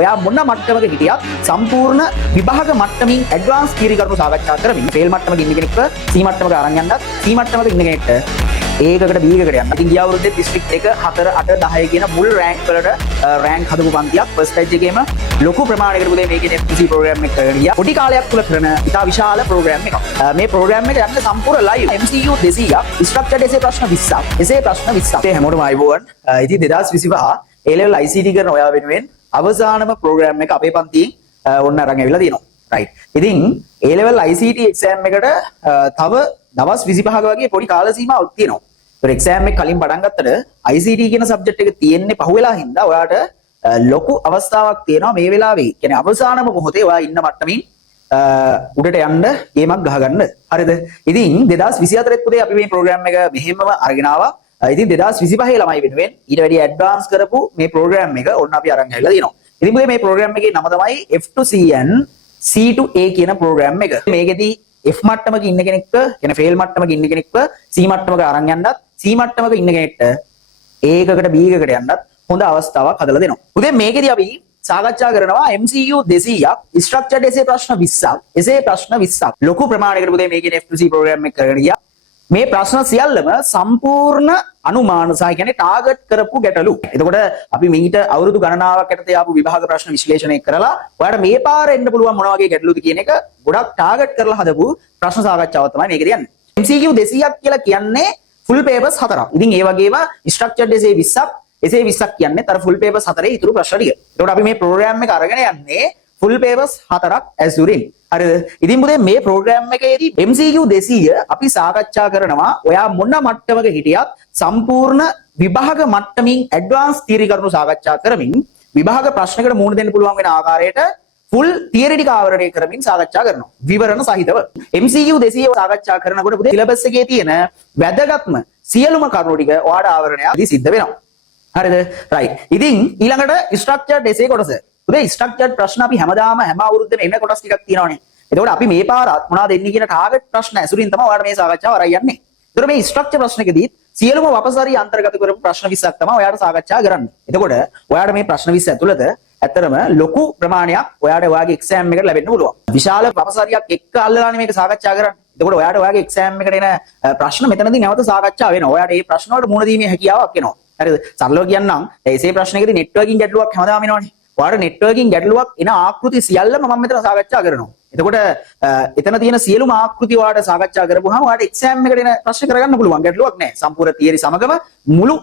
ඔයා මොන මට්ටමක හිටියත් සම්පූර්ණ විභාග මට්ටමින් ඇඩ්වාන්ස් තියරි කරුණු සාකච්ඡා කරමින් ෆේල් මට්ටමක ඉන්න කෙනෙක්ව C මට්ටමක අරන් යන්නත් C මට්ටමක ඉන්න කෙනෙක්ට ඒකකට B එකකට යන්න. ඉතින් ගිය අවුරුද්දේ දිස්ත්‍රික්ට් 1 4 8 10 කියන මුල් රෑන්ක් වලට රෑන්ක් හදපු පන්තියක් ෆස්ට් බැච් එකේම ලොකු ප්‍රමාණයකට පුතේ මේකේ FTC ප්‍රෝග්‍රෑම් එක කරගෙන ගියා. පොඩි කාලයක් තුල කරන ඉතා විශාල ප්‍රෝග්‍රෑම් එකක්. මේ ප්‍රෝග්‍රෑම් එක යන්නේ සම්පූර්ණ ලයිව් MCQ 200ක් ස්ට්‍රක්චර්ඩ් එසේ ප්‍රශ්න 20ක්. එසේ ප්‍රශ්න 20ක්. ඒ හැමෝටම අයබෝවන්. ඉතින් 2025 A level ICT කරන ඔයා වෙනුවෙන් අවසානම ප්‍රෝග්‍රෑම් එක අපේ පන්තියෙන් ඔන්න අරන් ඇවිල්ලා තියෙනවා. රයිට්. ඉතින් A level ICT එක්සෑම් එකට තව දවස් 25ක වගේ පොඩි කාල සීමාවක් තියෙනවා. ඒ එක්සෑම් එක කලින් පටන් ගත්තට ICT කියන සබ්ජෙක්ට් එක තියෙන්නේ පහුවෙලා හින්දා ඔයාට ලොකු අවස්ථාවක් තියෙනවා මේ වෙලාවේ. කියන්නේ අවසානම මොහොතේ ඔයා ඉන්න මට්ටමින් උඩට යන්න ගේමක් ගහගන්න. හරිද? ඉතින් 2024 පුතේ අපි මේ ප්‍රෝග්‍රෑම් එක මෙහෙමම අරගෙන ආවා. ඉතින් 2025 ළමයි වෙනුවෙන් ඊට වැඩි ඇඩ්වාන්ස් කරපු මේ ප්‍රෝග්‍රෑම් එක ඔන්න අපි අරන් ඇවිල්ලා තියෙනවා. ඉතින් පුතේ මේ ප්‍රෝග්‍රෑම් එකේ නම තමයි F2C and C2A කියන ප්‍රෝග්‍රෑම් එක. මේකෙදී F මට්ටමක ඉන්න කෙනෙක්ව, කියන්නේ ෆේල් මට්ටමක ඉන්න කෙනෙක්ව C මට්ටමක අරන් යන්නත්, C මට්ටමක ඉන්න කෙනෙක්ට A එකකට B එකකට යන්නත් හොඳ අවස්ථාවක් හදලා දෙනවා. පුතේ මේකෙදී අපි සාකච්ඡා කරනවා MCQ 200ක් ස්ට්‍රක්චර්ඩ් එසේ ප්‍රශ්න 20ක්. එසේ ප්‍රශ්න 20ක්. ලොකු ප්‍රමාණයකට පුතේ මේකේ F2C ප්‍රෝග්‍රෑම් එක කරගෙන ගියා. මේ ප්‍රශ්න සියල්ලම සම්පූර්ණ අනුමාන සහ කියන්නේ ටාගට් කරපු ගැටලු. එතකොට අපි මීට අවුරුදු ගණනාවක් යටතේ ආපු විභාග ප්‍රශ්න විශ්ලේෂණය කරලා ඔයාලට මේ පාර එන්න පුළුවන් මොන වගේ ගැටලුද කියන එක ගොඩක් ටාගට් කරලා හදපු ප්‍රශ්න සාකච්ඡාවක් තමයි මේකේ යන්නේ. MCQ 200ක් කියලා කියන්නේ ෆුල් පේපර්ස් 4ක්. ඉතින් ඒ වගේම ස්ට්‍රක්චර්ඩ් එසේ 20ක්, එසේ 20ක් කියන්නේ තර ෆුල් පේපර්ස් 4 ඉතුරු ප්‍රශ්න ටික. එතකොට අපි මේ ප්‍රෝග්‍රෑම් එක අරගෙන යන්නේ ෆුල් පේපර්ස් 4ක් ඇසුරින්. හරිද? ඉතින් මුදේ මේ ප්‍රෝග්‍රෑම් එකේදී MCQ 200 අපි සාකච්ඡා කරනවා ඔයා මොන මට්ටමක හිටියත් සම්පූර්ණ විභාග මට්ටමින් ඇඩ්වාන්ස් තියරි කරුණු සාකච්ඡා කරමින් විභාග ප්‍රශ්නකට මුහුණ දෙන්න පුළුවන් වෙන ආකාරයට ෆුල් තියරි ටික ආවරණය කරමින් සාකච්ඡා කරනවා විවරණ සහිතව. MCQ 200 සාකච්ඡා කරනකොට පුතේ සිලබස් එකේ තියෙන වැදගත්ම සියලුම කරුණු ටික ඔයාට ආවරණයදී සිද්ධ වෙනවා. හරිද? රයිට්. ඉතින් ඊළඟට ස්ට්‍රක්චර්ඩ් එසේ කොටස. පුතේ ස්ට්‍රක්චර්ඩ් ප්‍රශ්න අපි හැමදාම හැම අවුරුද්දෙම එන කොටස් ටිකක් තියෙනවානේ. එතකොට අපි මේ පාරත් මොනවද එන්නේ කියන ටාගට් ප්‍රශ්න ඇසුරින් තමයි ඔයාලට මේ සාකච්ඡාව අරන් යන්නේ. එතකොට මේ ස්ට්‍රක්චර් ප්‍රශ්නකදී සියලුම වපසරිය අන්තර්ගත කරපු ප්‍රශ්න 20ක් තමයි ඔයාලට සාකච්ඡා කරන්නේ. එතකොට ඔයාලට මේ ප්‍රශ්න 20 ඇතුළත ඇත්තටම ලොකු ප්‍රමාණයක් ඔයාලට ඔයාගේ එක්සෑම් එකට ලැබෙන්න පුළුවන්. විශාල වපසරියක් එක්ක අල්ලලානේ මේක සාකච්ඡා කරන්නේ. එතකොට ඔයාලට ඔයාගේ එක්සෑම් එකට එන ප්‍රශ්න මෙතනදී නැවත සාකච්ඡා වෙනවා. ඔයාලට මේ ප්‍රශ්න වලට මුහුණ දීමේ හැකියාවක් එනවා. හරිද? සරලව කියන්නම් එසේ ප්‍රශ්නකදී නෙට්වර්කින් ගැටලුවක් හැමදාම එනවනේ. ඔයාලට නෙට්වර්කින් ගැටලුවක් එන ආකෘති සියල්ලම මම මෙතන සාකච්ඡා කරනවා. එතකොට එතන තියෙන සියලුම ආකෘති ඔයාලට සාකච්ඡා කරපුවාම ඔයාලට එක්සෑම් එකට එන ප්‍රශ්න කරගන්න පුළුවන් ගැටලුවක් නැහැ. සම්පූර්ණ තියරි සමගම මුළු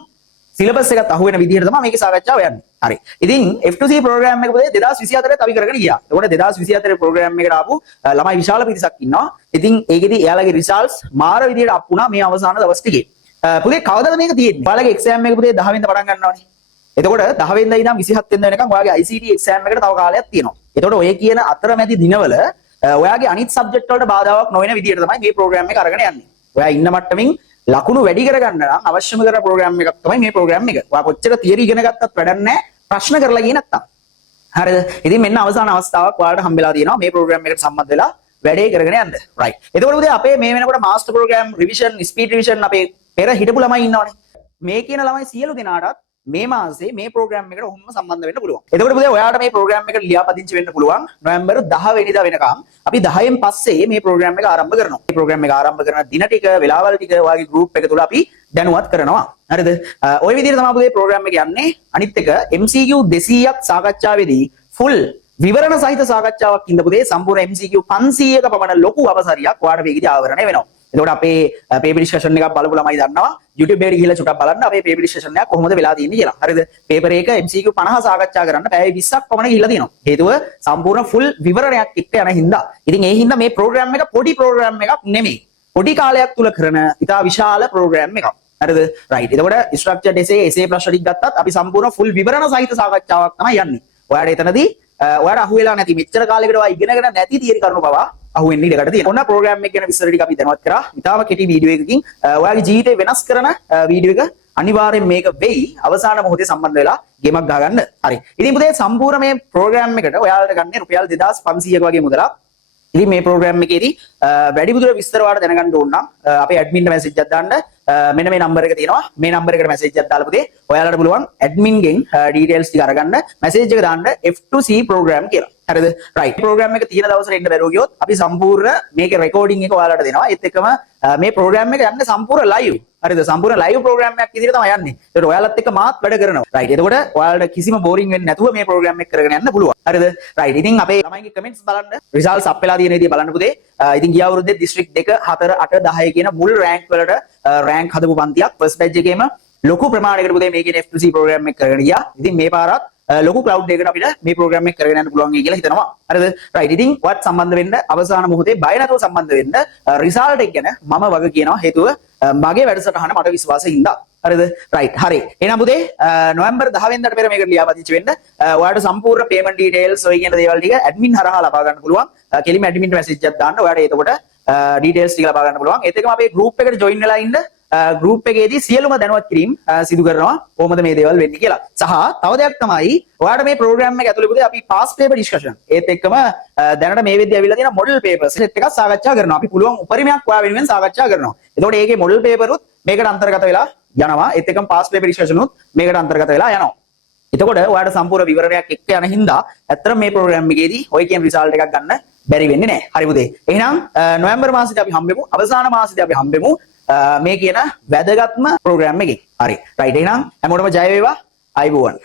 සිලබස් එකත් අහු වෙන විදිහට තමයි මේකේ සාකච්ඡාව යන්නේ. හරි. ඉතින් F2C ප්‍රෝග්‍රෑම් එක පුතේ 2024 අපි කරගෙන ගියා. එතකොට 2024 ප්‍රෝග්‍රෑම් එකට ආපු ළමයි විශාල පිරිසක් ඉන්නවා. ඉතින් ඒකෙදි එයාලගේ රිසල්ට්ස් මාර විදිහට අප් වුණා මේ අවසාන දවස් ටිකේ. පුතේ කවදාද මේක තියෙන්නේ? ඔයාලගේ එක්සෑම් එක පුතේ 10 වෙනිදා පටන් ගන්නවානේ. එතකොට 10 වෙනිදා ඉඳන් 27 වෙනිදා වෙනකම් ඔයාගේ ICT එක්සෑම් එකට තව කාලයක් තියෙනවා. එතකොට ඔය කියන අතරමැදි දිනවල ඔයාගේ අනිත් සබ්ජෙක්ට් වලට බාධාවක් නොවන විදිහට තමයි මේ ප්‍රෝග්‍රෑම් එක අරගෙන යන්නේ. ඔයා ඉන්න මට්ටමින් ලකුණු වැඩි කරගන්න නම් අවශ්‍යම කරන ප්‍රෝග්‍රෑම් එකක් තමයි මේ ප්‍රෝග්‍රෑම් එක. ඔයා කොච්චර තියරි ඉගෙන ගත්තත් වැඩක් නැහැ ප්‍රශ්න කරලා ගියේ නැත්තම්. හරිද? ඉතින් මෙන්න අවසාන අවස්ථාවක් ඔයාලට හම්බෙලා තියෙනවා මේ ප්‍රෝග්‍රෑම් එකට සම්බන්ධ වෙලා වැඩේ කරගෙන යන්න. රයිට්. එතකොට උදේ අපේ මේ වෙනකොට master programme revision speed revision අපේ පෙර හිටපු ළමයි ඉන්නවනේ. මේ කියන ළමයි සියලු දෙනාටත් මේ මාසේ මේ ප්‍රෝග්‍රෑම් එකට ඔහොම සම්බන්ධ වෙන්න පුළුවන්. එතකොට පුතේ ඔයාලට මේ ප්‍රෝග්‍රෑම් එකට ලියාපදිංචි වෙන්න පුළුවන් නොවැම්බර් 10 වෙනිදා වෙනකම්. අපි 10න් පස්සේ මේ ප්‍රෝග්‍රෑම් එක ආරම්භ කරනවා. මේ ප්‍රෝග්‍රෑම් එක ආරම්භ කරන දින ටික, වෙලාවල් ටික ඔයාගේ ගෲප් එක තුල අපි දැනුවත් කරනවා. හරිද? ওই විදිහට තමයි පුතේ ප්‍රෝග්‍රෑම් එක යන්නේ. අනිත් එක MCQ 200ක් සාකච්ඡාවේදී ෆුල් විවරණ සහිත සාකච්ඡාවක් ඉඳ පුතේ සම්පූර්ණ MCQ 500ක පමණ ලොකු අවසරියක් ඔයාලට මේකදී ආවරණය වෙනවා. එතකොට අපේ පේපර් ඩිස්කෂන් එකක් බලපු ළමයි දන්නවා YouTube එකට ගිහිල්ලා චුට්ටක් බලන්න අපේ පේපර් ඩිස්කෂන් එක කොහොමද වෙලා තියෙන්නේ කියලා. හරිද? පේපර් එක MCQ 50 සාකච්ඡා කරන්න පැය 20ක් පමණ ගිහිල්ලා තියෙනවා. හේතුව සම්පූර්ණ ෆුල් විවරණයක් එක්ක යන හින්දා. ඉතින් ඒ හින්දා මේ ප්‍රෝග්‍රෑම් එක පොඩි ප්‍රෝග්‍රෑම් එකක් නෙමෙයි. පොඩි කාලයක් තුල කරන ඉතා විශාල ප්‍රෝග්‍රෑම් එකක්. හරිද? රයිට්. එතකොට ස්ට්‍රක්චර්ඩ් එසේ ප්‍රශ්න ටික ගත්තත් අපි සම්පූර්ණ ෆුල් විවරණ සහිත සාකච්ඡාවක් තමයි යන්නේ. ඔයාලට එතනදී ඔයාලට අහුවෙලා නැති මෙච්චර කාලයකට ඔයා ඉගෙනගෙන නැති තියරි කරුණු පවා අහුවෙන්න ඉඩකට තියෙනවා. ඔන්න ප්‍රෝග්‍රෑම් එක ගැන විස්තර ටික අපි දැනුවත් කරා. ඉතාලම කෙටි වීඩියෝ එකකින් ඔයාගේ ජීවිතේ වෙනස් කරන වීඩියෝ එක අනිවාර්යෙන් මේක වෙයි. අවසාන මොහොතේ සම්බන්ධ වෙලා ගේමක් ගහගන්න. හරි. ඉතින් පුතේ සම්පූර්ණ මේ ප්‍රෝග්‍රෑම් එකට ඔයාලට ගන්නේ රුපියල් 2500ක වගේ මුදලක්. ඉතින් මේ ප්‍රෝග්‍රෑම් එකේදී වැඩිපුර විස්තර ඔයාලට දැනගන්න ඕන නම් අපේ ඇඩ්මින්ට මැසේජ් එකක් දාන්න. මෙන්න මේ නම්බර් එක තියෙනවා. මේ නම්බර් එකට මැසේජ් එකක් දාලා පුතේ ඔයාලට පුළුවන් ඇඩ්මින් ගෙන් ඩීටේල්ස් ටික අරගන්න මැසේජ් එක දාන්න F2C ප්‍රෝග්‍රෑම් කියලා. හරිද? රයිට්. ප්‍රෝග්‍රෑම් එක තියෙන දවසට එන්න බැරුව ගියොත් අපි සම්පූර්ණ මේකේ රෙකෝඩින් එක ඔයාලට දෙනවා. ඒත් එක්කම මේ ප්‍රෝග්‍රෑම් එක යන්නේ සම්පූර්ණ ලයිව්. හරිද? සම්පූර්ණ ලයිව් ප්‍රෝග්‍රෑම් එකක් විදිහට තමයි යන්නේ. ඒකට ඔයාලත් එක්ක මාත් වැඩ කරනවා. රයිට්. එතකොට ඔයාලට කිසිම බෝරින් වෙන්නේ නැතුව මේ ප්‍රෝග්‍රෑම් එක කරගෙන යන්න පුළුවන්. හරිද? රයිට්. ඉතින් අපේ ළමයින්ගේ කමෙන්ට්ස් බලන්න. රිසල්ට්ස් අප් වෙලා තියෙන විදිහ බලන්න පුතේ. ඉතින් ගිය අවුරුද්දේ දිස්ත්‍රික් 2 4 8 10 කියන මුල් රෑන්ක් වලට රෑන්ක් හදපු පන්තියක් ෆස්ට් බැච් එකේම ලොකු ප්‍රමාණයකට පුතේ මේකේ F2C ප්‍රෝග්‍රෑම් එක කරගෙන ගියා. ඉතින් මේ පාරත් ලොකු ක්ලවුඩ් එකකට අපිට මේ ප්‍රෝග්‍රෑම් එක කරගෙන යන්න පුළුවන් කියලා හිතනවා. හරිද? රයිට්. ඉතින් ඔයත් සම්බන්ධ වෙන්න අවසාන මොහොතේ බය නැතුව සම්බන්ධ වෙන්න රිසල්ට් එක ගැන මම වග කියනවා. හේතුව මගේ වැඩසටහන මට විශ්වාසයෙන් ඉඳා. හරිද? රයිට්. හරි. එහෙනම් පුතේ නොවැම්බර් 10 වෙනිදාට පෙර මේකට ලියාපදිංචි වෙන්න. ඔයාලට සම්පූර්ණ පේමන්ට් ඩීටේල්ස් ඔය කියන දේවල් ටික ඇඩ්මින් හරහා ලබා ගන්න පුළුවන්. කෙලිම ඇඩ්මින්ට මැසේජ් එකක් දාන්න. ඔයාලට එතකොට ඩීටේල්ස් ටික ලබා ගන්න පුළුවන්. ඒත් එක්කම අපේ ගෲප් එකට ජොයින් වෙලා ඉන්න ගෲප් එකේදී සියලුම දැනුවත් කිරීම සිදු කරනවා කොහොමද මේ දේවල් වෙන්නේ කියලා. සහ තව දෙයක් තමයි ඔයාලට මේ ප්‍රෝග්‍රෑම් එක ඇතුළේ පුතේ අපි පාස් පේපර් ඩිස්කෂන් ඒත් එක්කම දැනට මේ වෙද්දී අවිලා තියෙන මොඩල් පේපර්ස් සෙට් එකක් සාකච්ඡා කරනවා. අපි පුළුවන් උපරිමයක් ඔයා වෙනුවෙන් සාකච්ඡා කරනවා. එතකොට ඒකේ මොඩල් පේපර් උත් මේකට අන්තර්ගත වෙලා යනවා. ඒත් එක්කම පාස් පේපර් ඩිස්කෂන් උත් මේකට අන්තර්ගත වෙලා යනවා. එතකොට ඔයාලට සම්පූර්ණ විවරණයක් එක්ක යන හින්දා ඇත්තටම මේ ප්‍රෝග්‍රෑම් එකේදී ඔය කියන රිසල්ට් එකක් ගන්න බැරි වෙන්නේ නැහැ. හරි පුතේ. එහෙනම් නොවැම්බර් මාසෙදී අපි හම්බෙමු. අවසාන මාසෙදී අපි හම්බෙමු. මේ කියන වැදගත්ම ප්‍රෝග්‍රෑම් එකේ. හරි. රයිට්. එහෙනම් හැමෝටම ජය වේවා. අයබෝවන්.